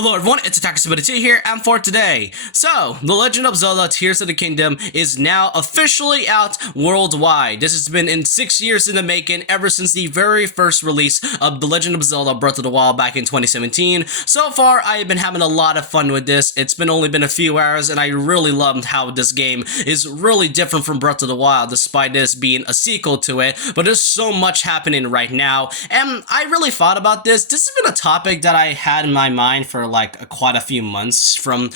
Hello everyone, it's Attacker72 here, and for today, The Legend of Zelda Tears of the Kingdom is now officially out worldwide. This has been in 6 years in the making, ever since the very first release of The Legend of Zelda Breath of the Wild back in 2017. So far, I have been having a lot of fun with this. It's only been a few hours, and I really loved how this game is really different from Breath of the Wild, despite this being a sequel to it. But there's so much happening right now, and I really thought about this. This has been a topic that I had in my mind for quite a few months from,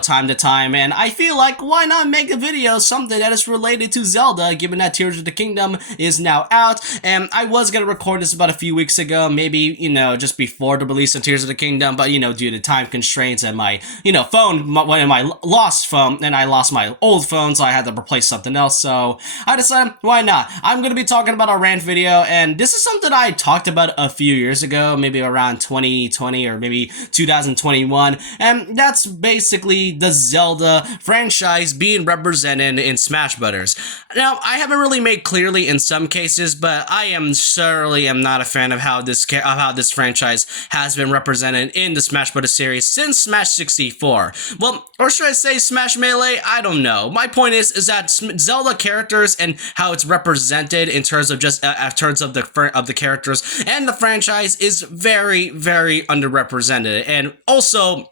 time to time, and I feel like why not make a video something that is related to Zelda, given that Tears of the Kingdom is now out. And I was gonna record this about a few weeks ago, maybe, just before the release of Tears of the Kingdom, but, due to time constraints and my, phone, my lost phone, and I lost my old phone, so I had to replace something else, so I decided, why not? I'm gonna be talking about a rant video, and this is something I talked about a few years ago, maybe around 2020 or maybe 2021, and that's basically the Zelda franchise being represented in Smash Brothers. Now, I haven't really made clearly in some cases, but I am not a fan of how this franchise has been represented in the Smash Brothers series since Smash 64. Well, or should I say Smash Melee? I don't know. My point is that Zelda characters and how it's represented in terms of just terms of the characters and the franchise is very, very underrepresented, and also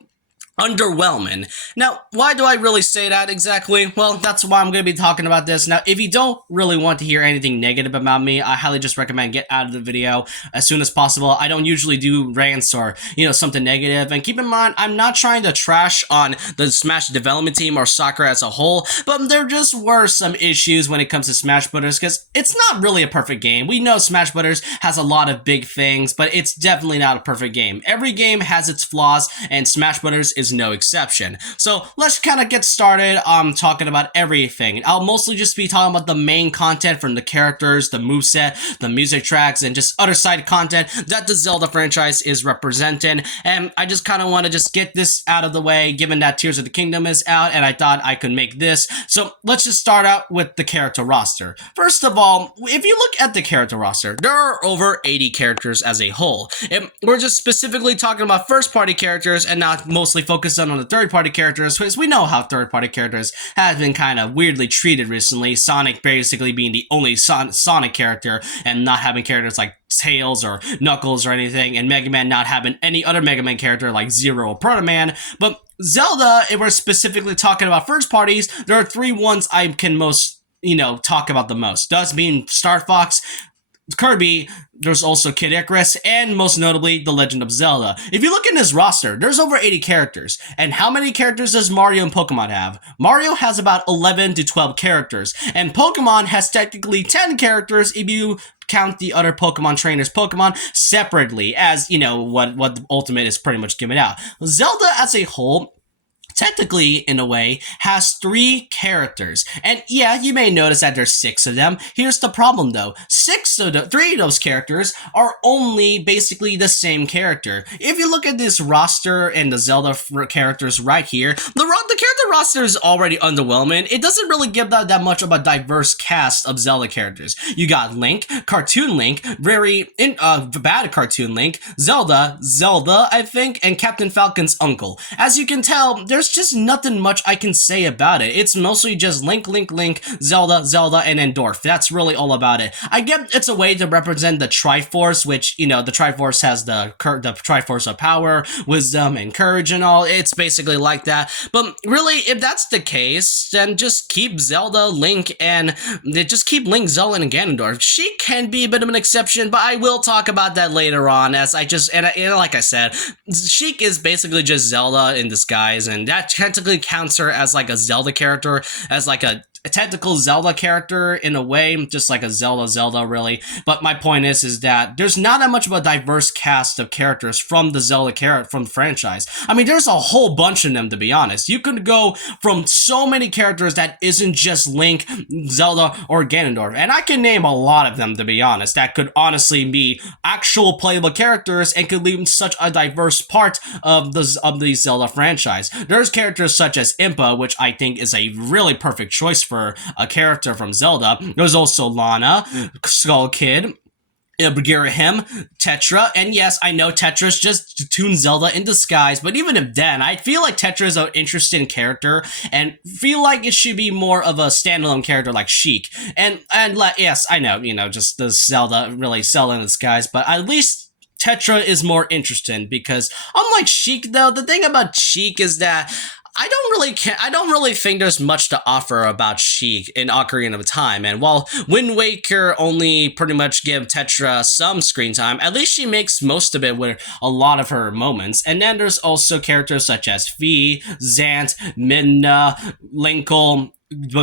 underwhelming. Now, why do I really say that exactly? Well, that's why I'm going to be talking about this. Now, if you don't really want to hear anything negative about me, I highly just recommend get out of the video as soon as possible. I don't usually do rants or, something negative. And keep in mind, I'm not trying to trash on the Smash development team or Sakura as a whole, but there just were some issues when it comes to Smash Brothers, because it's not really a perfect game. We know Smash Brothers has a lot of big things, but it's definitely not a perfect game. Every game has its flaws, and Smash Brothers is no exception. So let's kind of get started talking about everything. I'll mostly just be talking about the main content from the characters, the moveset, the music tracks, and just other side content that the Zelda franchise is representing. And I just kind of want to just get this out of the way, given that Tears of the Kingdom is out, and I thought I could make this. So let's just start out with the character roster. First of all, if you look at the character roster, there are over 80 characters as a whole. And we're just specifically talking about first-party characters and not mostly focused on the third-party characters, because we know how third-party characters have been kind of weirdly treated recently. Sonic basically being the only Sonic character and not having characters like Tails or Knuckles or anything, and Mega Man not having any other Mega Man character like Zero or Proto Man. But Zelda, if we're specifically talking about first parties, there are three ones I can most, talk about the most. Thus being Star Fox, Kirby, there's also Kid Icarus, and most notably, The Legend of Zelda. If you look in this roster, there's over 80 characters. And how many characters does Mario and Pokemon have? Mario has about 11 to 12 characters, and Pokemon has technically 10 characters if you count the other Pokemon trainers' Pokemon separately, as, what the Ultimate is pretty much given out. Zelda as a whole, technically, in a way, has 3 characters. And yeah, you may notice that there's 6 of them. Here's the problem though. 3 of those characters are only basically the same character. If you look at this roster and the Zelda characters right here, the character roster is already underwhelming. It doesn't really give that much of a diverse cast of Zelda characters. You got Link, Cartoon Link, very bad Cartoon Link, Zelda, I think, and Captain Falcon's uncle. As you can tell, there's just nothing much I can say about it. It's mostly just Link, Zelda, and then Dorf. That's really all about it. I get it's a way to represent the Triforce, which, the Triforce has the Triforce of power, wisdom, and courage and all. It's basically like that. But really, if that's the case, then just keep Zelda, Link, and just keep Link, Zelda, and Ganondorf. She can be a bit of an exception, but I will talk about that later on, as like I said, Sheik is basically just Zelda in disguise, and that technically counts her as like a Zelda character, as like a technical Zelda character in a way, just like a Zelda really. But my point is that there's not that much of a diverse cast of characters from the Zelda from the franchise. I mean, there's a whole bunch of them, to be honest. You could go from so many characters that isn't just Link, Zelda, or Ganondorf, and I can name a lot of them, to be honest, that could honestly be actual playable characters and could leave such a diverse part of the Zelda franchise. There's characters such as Impa, which I think is a really perfect choice for a character from Zelda. There's also Lana, Skull Kid, Him, Tetra, and yes, I know Tetra's just Toon Zelda in disguise, but even if then, I feel like Tetra is an interesting character, and feel like it should be more of a standalone character like Sheik. Yes, I know, just the Zelda, really Zelda in disguise, but at least Tetra is more interesting because unlike Sheik though, the thing about Sheik is that I don't really think there's much to offer about Sheik in Ocarina of Time. And while Wind Waker only pretty much give Tetra some screen time, at least she makes most of it with a lot of her moments. And then there's also characters such as Fi, Zant, Midna, Linkle,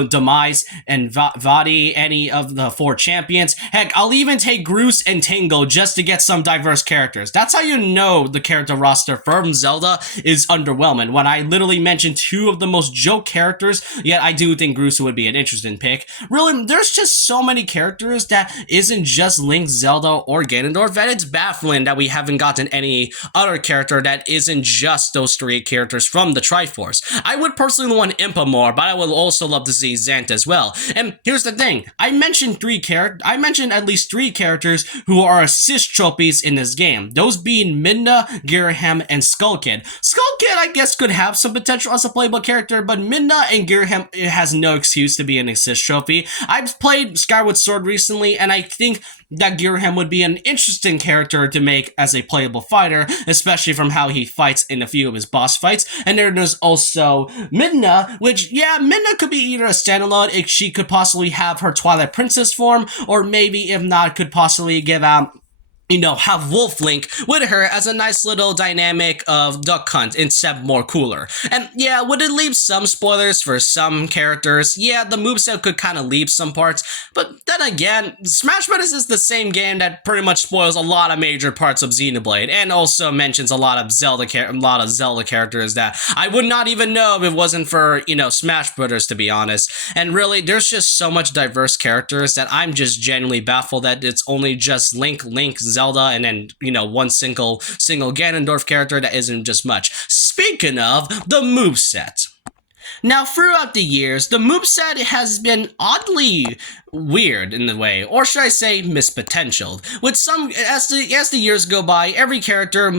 Demise, and Vadi, any of the four champions. Heck, I'll even take Groose and Tingle just to get some diverse characters. That's how you know the character roster from Zelda is underwhelming. When I literally mentioned two of the most joke characters, yet I do think Groose would be an interesting pick. Really, there's just so many characters that isn't just Link, Zelda, or Ganondorf that it's baffling that we haven't gotten any other character that isn't just those three characters from the Triforce. I would personally want Impa more, but I would also love to see Zant as well. And here's the thing, I mentioned at least three characters who are assist trophies in this game. Those being Midna, Girahim, and Skull Kid. Skull Kid, I guess, could have some potential as a playable character, but Midna and Girahim has no excuse to be an assist trophy. I've played Skyward Sword recently, and I think that Girahim would be an interesting character to make as a playable fighter, especially from how he fights in a few of his boss fights. And there's also Midna, which, yeah, Midna could be either a standalone, if she could possibly have her Twilight Princess form, or maybe, if not, could possibly give out have Wolf Link with her as a nice little dynamic of Duck Hunt instead more cooler. And yeah, would it leave some spoilers for some characters? Yeah, the moveset could kind of leave some parts, but then again, Smash Bros. Is the same game that pretty much spoils a lot of major parts of Xenoblade, and also mentions a lot of Zelda characters that I would not even know if it wasn't for, Smash Bros., to be honest. And really, there's just so much diverse characters that I'm just genuinely baffled that it's only just Link, Zelda, and then one single Ganondorf character that isn't just much. Speaking of the moveset. Now, throughout the years, the moveset has been oddly weird in a way, or should I say mispotentialed. With some, as the years go by,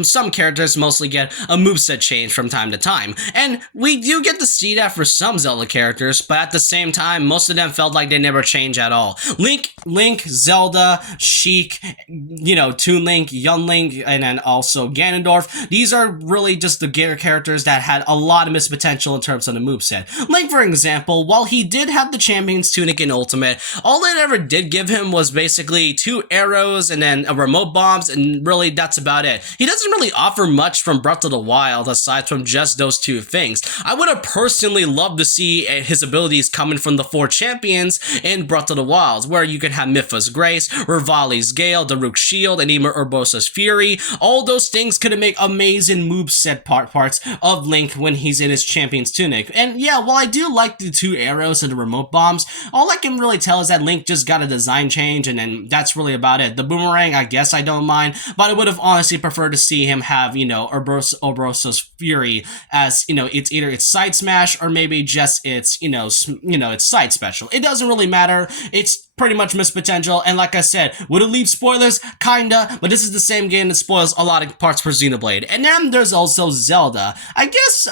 some characters mostly get a moveset change from time to time, and we do get to see that for some Zelda characters, but at the same time, most of them felt like they never change at all. Link, Zelda, Sheik, Toon Link, Young Link, and then also Ganondorf, these are really just the characters that had a lot of mispotential in terms of the moveset. Link, for example, while he did have the Champion's Tunic in Ultimate, all it ever did give him was basically 2 arrows and then a remote bombs, and really that's about it. He doesn't really offer much from Breath of the Wild aside from just those 2 things. I would have personally loved to see his abilities coming from the 4 champions in Breath of the Wild, where you can have Mipha's Grace, Rivali's Gale, Daruk's Shield, and even Urbosa's Fury. All those things could have made amazing moveset parts of Link when he's in his Champion's Tunic. And yeah, while I do like the 2 arrows and the remote bombs, all I can really tell is that Link just got a design change, and then that's really about it. The boomerang, I guess I don't mind, but I would have honestly preferred to see him have, Urbosa's Fury as, it's either its side smash or maybe just its, its side special. It doesn't really matter. It's pretty much missed potential, and like I said, would it leave spoilers? Kinda, but this is the same game that spoils a lot of parts for Xenoblade. And then there's also Zelda. I guess,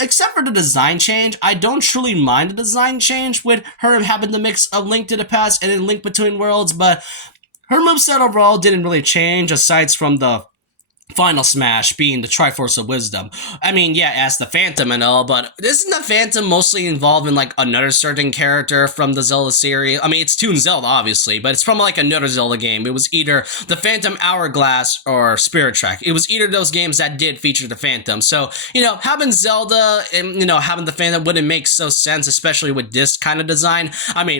except for the design change, I don't truly mind the design change with her having the mix of Link to the Past and then Link Between Worlds, but her moveset overall didn't really change aside from the Final Smash being the Triforce of Wisdom. As the Phantom and all, but isn't the Phantom mostly involved in, another certain character from the Zelda series? It's Toon Zelda, obviously, but it's from, another Zelda game. It was either the Phantom Hourglass or Spirit Track. It was either of those games that did feature the Phantom. So, having Zelda and, having the Phantom wouldn't make so sense, especially with this kind of design.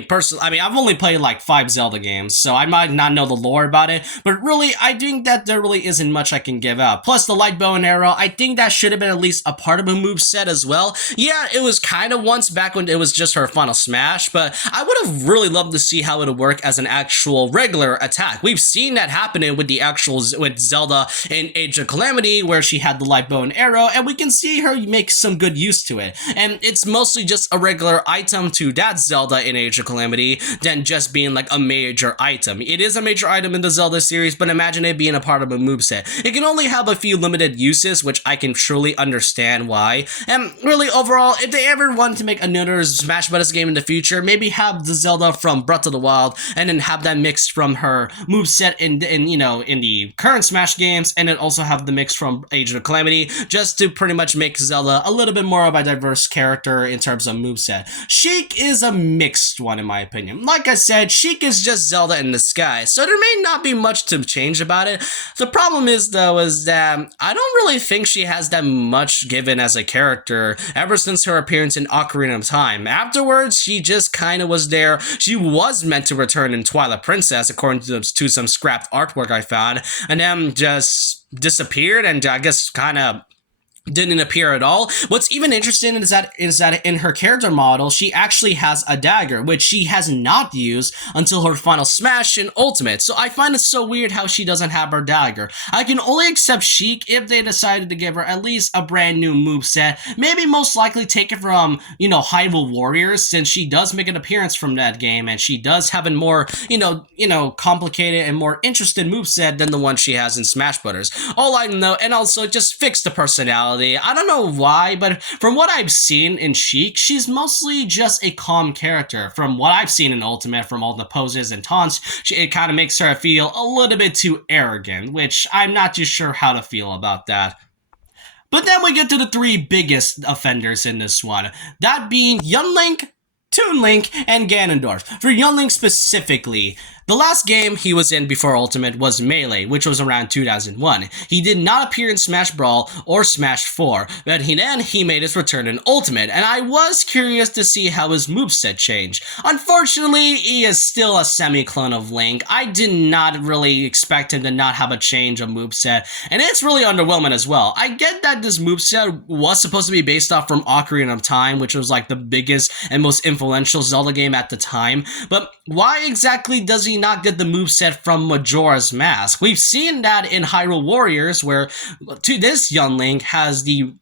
Personally, I've only played, 5 Zelda games, so I might not know the lore about it, but really, I think that there really isn't much I can give out. Plus the light bow and arrow, I think that should have been at least a part of a move set as well. Yeah, it was kind of once back when it was just her final smash, but I would have really loved to see how it would work as an actual regular attack. We've seen that happening with the actual with Zelda in Age of Calamity, where she had the light bow and arrow, and we can see her make some good use to it. And it's mostly just a regular item to that Zelda in Age of Calamity than just being like a major item. It is a major item in the Zelda series, but imagine it being a part of a moveset. It can only have a few limited uses, which I can truly understand why. And really, overall, if they ever want to make another Smash Bros. Game in the future, maybe have the Zelda from Breath of the Wild, and then have that mixed from her moveset in the current Smash games, and then also have the mix from Age of Calamity, just to pretty much make Zelda a little bit more of a diverse character in terms of moveset. Sheik is a mixed one in my opinion. Like I said, Sheik is just Zelda in disguise, so there may not be much to change about it. The problem is though is that I don't really think she has that much given as a character ever since her appearance in Ocarina of Time. Afterwards, she just kind of was there. She was meant to return in Twilight Princess according to some scrapped artwork I found, and then just disappeared and I guess kind of didn't appear at all. What's even interesting is that in her character model, she actually has a dagger, which she has not used until her final smash in Ultimate. So I find it so weird how she doesn't have her dagger. I can only accept Sheik if they decided to give her at least a brand new moveset. Maybe most likely take it from, Hyrule Warriors, since she does make an appearance from that game, and she does have a more, complicated and more interesting moveset than the one she has in Smash Bros. All I know, and also just fix the personality. I don't know why, but from what I've seen in Sheik, she's mostly just a calm character. From what I've seen in Ultimate, from all the poses and taunts, it kind of makes her feel a little bit too arrogant, which I'm not too sure how to feel about that. But then we get to the three biggest offenders in this one, that being Young Link, Toon Link, and Ganondorf. For Young Link specifically, the last game he was in before Ultimate was Melee, which was around 2001. He did not appear in Smash Brawl or Smash 4, but he made his return in Ultimate, and I was curious to see how his moveset changed. Unfortunately, he is still a semi-clone of Link. I did not really expect him to not have a change of moveset, and it's really underwhelming as well. I get that this moveset was supposed to be based off from Ocarina of Time, which was like the biggest and most influential Zelda game at the time, but why exactly does he not get the moveset from Majora's Mask? We've seen that in Hyrule Warriors, where this Young Link has the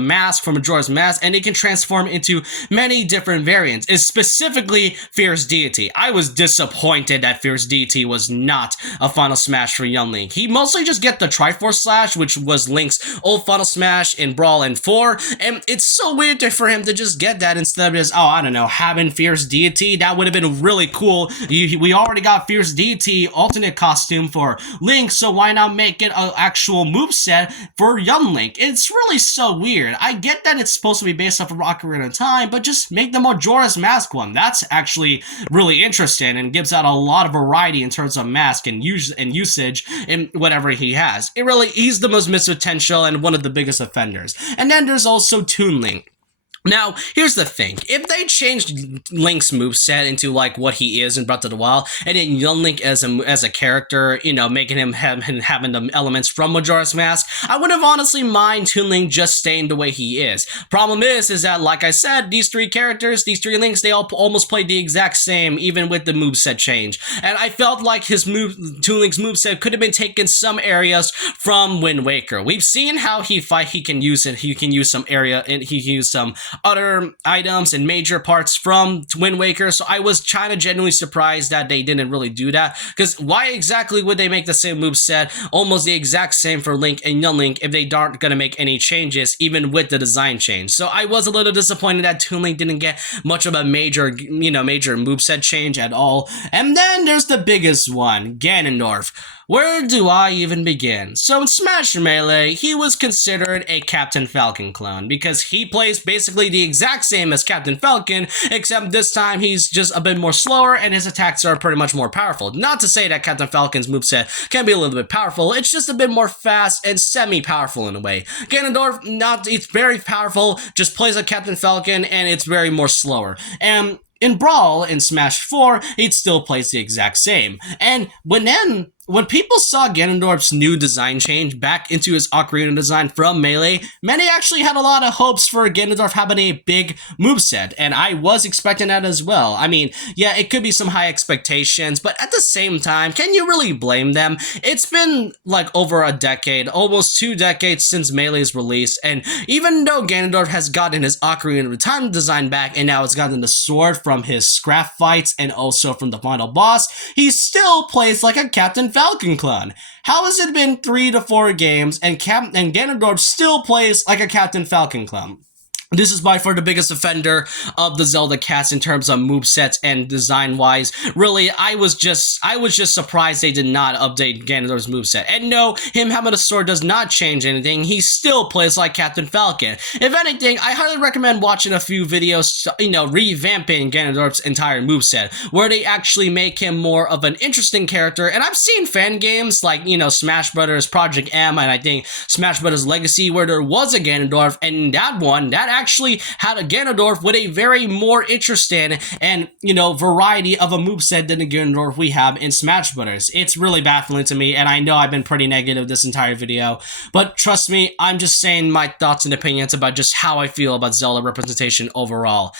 mask from Majora's Mask, and it can transform into many different variants. It's specifically Fierce Deity. I was disappointed that Fierce Deity was not a Final Smash for Young Link. He mostly just get the Triforce Slash, which was Link's old Final Smash in Brawl and 4, and it's so weird for him to just get that instead of just, having Fierce Deity. That would have been really cool. We already got Fierce Deity alternate costume for Link, so why not make it an actual moveset for Young Link? It's really so weird. I get that it's supposed to be based off of Ocarina of Time, but just make the Majora's Mask one. That's actually really interesting and gives out a lot of variety in terms of mask and usage in whatever he has. He's the most missed potential and one of the biggest offenders. And then there's also Toon Link. Now, here's the thing. If they changed Link's moveset into like what he is in Breath of the Wild, and then Young Link as a character, making him having the elements from Majora's Mask, I would have honestly mind Toon Link just staying the way he is. Problem is that, like I said, these three Links, they all almost played the exact same, even with the moveset change. And I felt like Toon Link's moveset could have been taken some areas from Wind Waker. We've seen how he can use it. He can use some area, and he can use some other items and major parts from Wind Waker, so I was kind of genuinely surprised that they didn't really do that, because why exactly would they make the same moveset almost the exact same for Link and Young Link if they aren't going to make any changes, even with the design change? So I was a little disappointed that Toon Link didn't get much of a major moveset change at all. And then there's the biggest one, Ganondorf. Where do I even begin? So in Smash Melee, he was considered a Captain Falcon clone because he plays basically the exact same as Captain Falcon, except this time he's just a bit more slower and his attacks are pretty much more powerful. Not to say that Captain Falcon's moveset can be a little bit powerful, it's just a bit more fast and semi-powerful in a way. Ganondorf, it's very powerful, just plays like Captain Falcon, and it's very more slower. And in Brawl, in Smash 4, it still plays the exact same. And when then when people saw Ganondorf's new design change back into his Ocarina design from Melee, many actually had a lot of hopes for Ganondorf having a big moveset, and I was expecting that as well. I mean, yeah, it could be some high expectations, but at the same time, can you really blame them? It's been like over a decade, almost 2 decades since Melee's release, and even though Ganondorf has gotten his Ocarina of Time design back and now has gotten the sword from his scrap fights and also from the final boss, he still plays like a Captain Falcon clone. How has it been 3 to 4 games and Ganondorf still plays like a Captain Falcon clone? This is by far the biggest offender of the Zelda cast in terms of movesets and design wise. Really, I was just surprised they did not update Ganondorf's moveset. And no, him having a sword does not change anything. He still plays like Captain Falcon. If anything, I highly recommend watching a few videos, revamping Ganondorf's entire moveset, where they actually make him more of an interesting character. And I've seen fan games like, Smash Brothers Project M, and I think Smash Brothers Legacy, where there was a Ganondorf, and that actually had a Ganondorf with a very more interesting and, variety of a moveset than the Ganondorf we have in Smash Brothers. It's really baffling to me, and I know I've been pretty negative this entire video, but trust me, I'm just saying my thoughts and opinions about just how I feel about Zelda representation overall.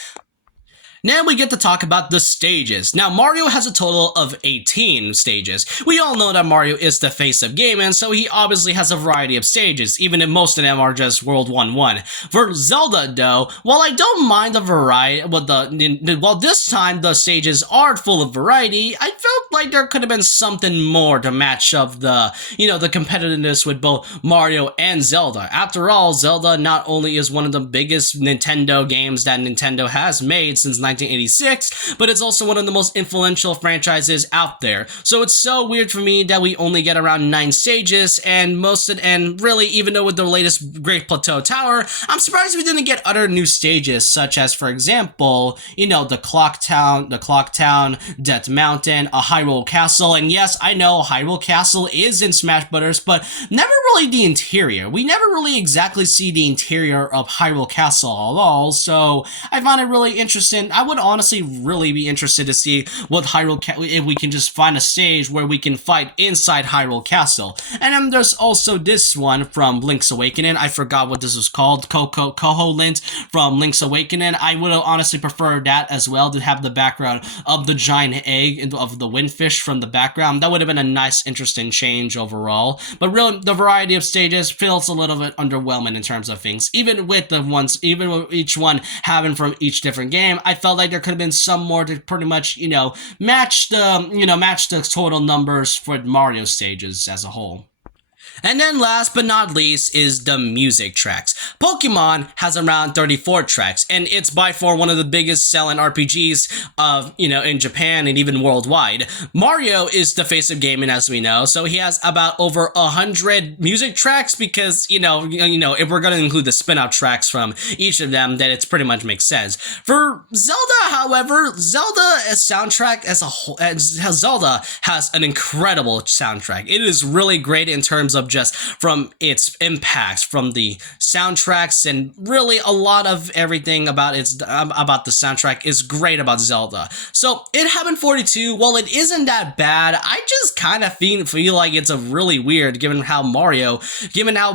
Now we get to talk about the stages. Now, Mario has a total of 18 stages. We all know that Mario is the face of gaming, so he obviously has a variety of stages, even if most of them are just World 1-1. For Zelda, though, while I don't mind the variety, while this time the stages are full of variety, I felt like there could have been something more to match up the competitiveness with both Mario and Zelda. After all, Zelda not only is one of the biggest Nintendo games that Nintendo has made since 1986, but it's also one of the most influential franchises out there. So it's so weird for me that we only get around 9 stages, and really, even though with the latest Great Plateau Tower, I'm surprised we didn't get other new stages, such as, for example, the Clock Town, Death Mountain, a Hyrule Castle, and yes, I know Hyrule Castle is in Smash Brothers, but never really the interior. We never really exactly see the interior of Hyrule Castle at all, so I find it really interesting. I would honestly really be interested to see what if we can just find a stage where we can fight inside Hyrule Castle. And then there's also this one from Link's Awakening. I forgot what this was called. Koholint from Link's Awakening. I would honestly prefer that as well, to have the background of the giant egg of the windfish from the background. That would have been a nice, interesting change overall. But really, the variety of stages feels a little bit underwhelming in terms of things. Even with each one having from each different game, I felt like there could have been some more to pretty much, match the total numbers for Mario stages as a whole. And then last but not least is the music tracks. Pokemon has around 34 tracks, and it's by far one of the biggest selling RPGs of, in Japan and even worldwide. Mario is the face of gaming, as we know, so he has about over 100 music tracks because, if we're going to include the spin-out tracks from each of them, then it's pretty much makes sense. For Zelda, however, Zelda has an incredible soundtrack. It is really great in terms of just from its impacts, from the soundtracks, and really a lot of everything about the soundtrack is great about Zelda. So it having 42, while it isn't that bad, I just kind of feel like it's a really weird given how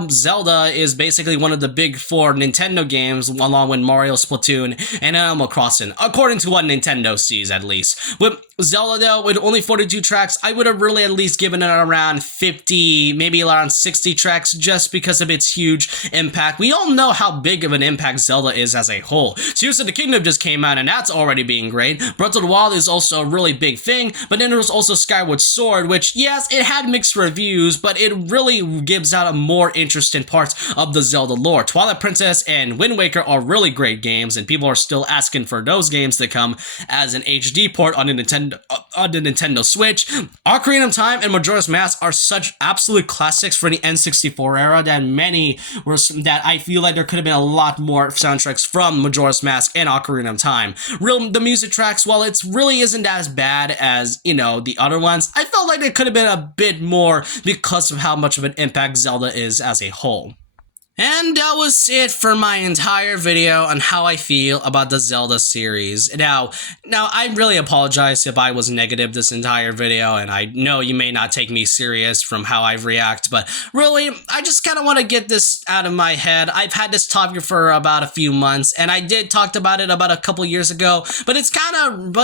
Zelda is basically one of the big 4 Nintendo games, along with Mario, Splatoon, and Animal Crossing, according to what Nintendo sees at least. With Zelda, though, with only 42 tracks, I would have really at least given it around 50, maybe around 60 tracks, just because of its huge impact. We all know how big of an impact Zelda is as a whole. Tears of the Kingdom just came out, and that's already being great. Breath of the Wild is also a really big thing, but then there was also Skyward Sword, which, yes, it had mixed reviews, but it really gives out a more interesting parts of the Zelda lore. Twilight Princess and Wind Waker are really great games, and people are still asking for those games to come as an HD port on the Nintendo Switch. Ocarina of Time and Majora's Mask are such absolute classics for the N64 era that I feel like there could have been a lot more soundtracks from Majora's Mask and Ocarina of Time. The music tracks, while it really isn't as bad as, the other ones, I felt like it could have been a bit more because of how much of an impact Zelda is as a whole. And that was it for my entire video on how I feel about the Zelda series. Now I really apologize if I was negative this entire video, and I know you may not take me serious from how I react, but really, I just kind of want to get this out of my head. I've had this topic for about a few months, and I did talk about it about a couple years ago, but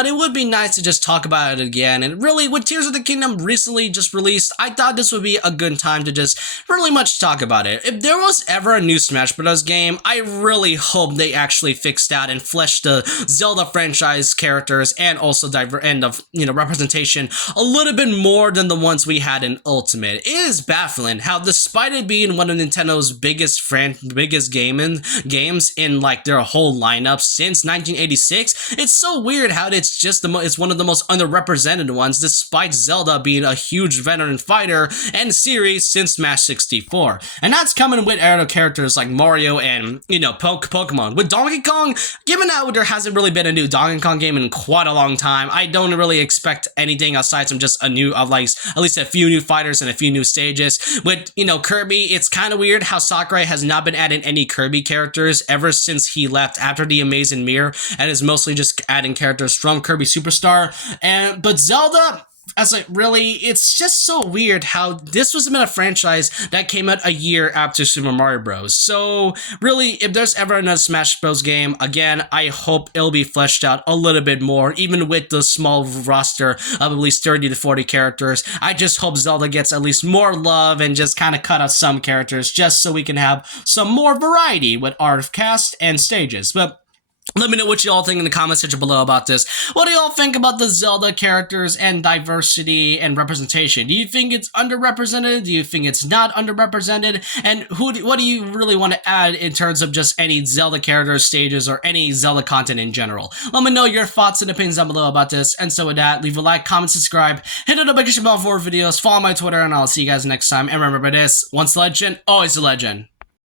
it would be nice to just talk about it again. And really, with Tears of the Kingdom recently just released, I thought this would be a good time to just really much talk about it. If there was ever a new Smash Bros. Game, I really hope they actually fixed out and fleshed the Zelda franchise characters and also representation a little bit more than the ones we had in Ultimate. It is baffling how, despite it being one of Nintendo's biggest games in like their whole lineup since 1986, it's so weird how it's one of the most underrepresented ones, despite Zelda being a huge veteran fighter and series since Smash 64. And that's coming with era characters like Mario and, Pokemon. With Donkey Kong, given that there hasn't really been a new Donkey Kong game in quite a long time, I don't really expect anything aside from just at least a few new fighters and a few new stages. With, Kirby, it's kind of weird how Sakurai has not been adding any Kirby characters ever since he left after the Amazing Mirror, and is mostly just adding characters from Kirby Superstar. But Zelda, it's just so weird how this was been a franchise that came out a year after Super Mario Bros. So really, if there's ever another Smash Bros. Game, again, I hope it'll be fleshed out a little bit more, even with the small roster of at least 30 to 40 characters. I just hope Zelda gets at least more love and just kind of cut out some characters just so we can have some more variety with our cast and stages. But let me know what you all think in the comment section below about this. What do y'all think about the Zelda characters and diversity and representation? Do you think it's underrepresented? Do you think it's not underrepresented? And what do you really want to add in terms of just any Zelda characters, stages, or any Zelda content in general? Let me know your thoughts and opinions down below about this. And so with that, leave a like, comment, subscribe, hit the notification bell for more videos, follow my Twitter, and I'll see you guys next time. And remember this, once a legend, always a legend.